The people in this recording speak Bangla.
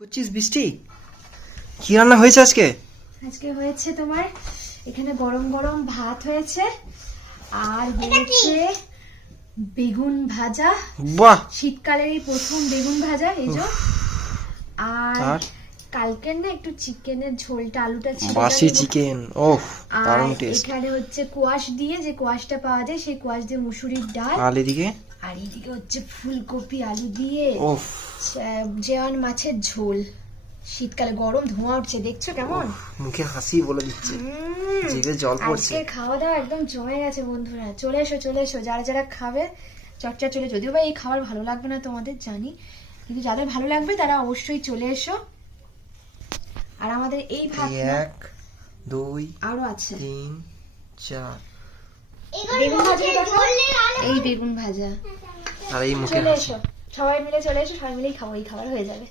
করছিস বৃষ্টি? কি রান্না হয়েছে আজকে? আজকে হয়েছে তোমার এখানে গরম গরম ভাত হয়েছে আর হয়েছে বেগুন ভাজা। বাহ, শীতকালের এই প্রথম বেগুন ভাজা এই যে। আর আর কালকের না একটু চিকেনের ঝোলটা আলুটা ছিল বাসি চিকেন। ওহ, আর দারুণ টেস্ট। এখানে হচ্ছে কোয়াশ দিয়ে, যে কোয়াশটা পাওয়া যায় সেই কোয়াশ দিয়ে মুসুরির ডাল। আর এদিকে আর এদিকে হচ্ছে ফুলকপি আলু দিয়ে ওহ, জেওয়ান মাছের ঝোল। শীতকালে গরম ধোঁয়া উঠছে, দেখছো কেমন? মুখে হাসি বলে দিচ্ছে, জিভে জল পড়ছে। আজকে খাওয়া দাওয়া একদম জমে গেছে বন্ধুরা। চলে এসো চলে এসো, যারা যারা খাবে চটচট চলে। যদিও বা এই খাবার ভালো লাগবে না তোমাদের জানি, কিন্তু যাদের ভালো লাগবে তারা অবশ্যই চলে এসো। আর আমাদের এই ভাত না, 1 2 আরো আছে 3 4 বেগুন ভাজা। দেখো এই বেগুন ভাজা। আর এই মুখে চলে হাসি। এসো, সবাই মিলে চলে এসো, সবাই মিলেই খাবো, এই খাবার হয়ে যাবে।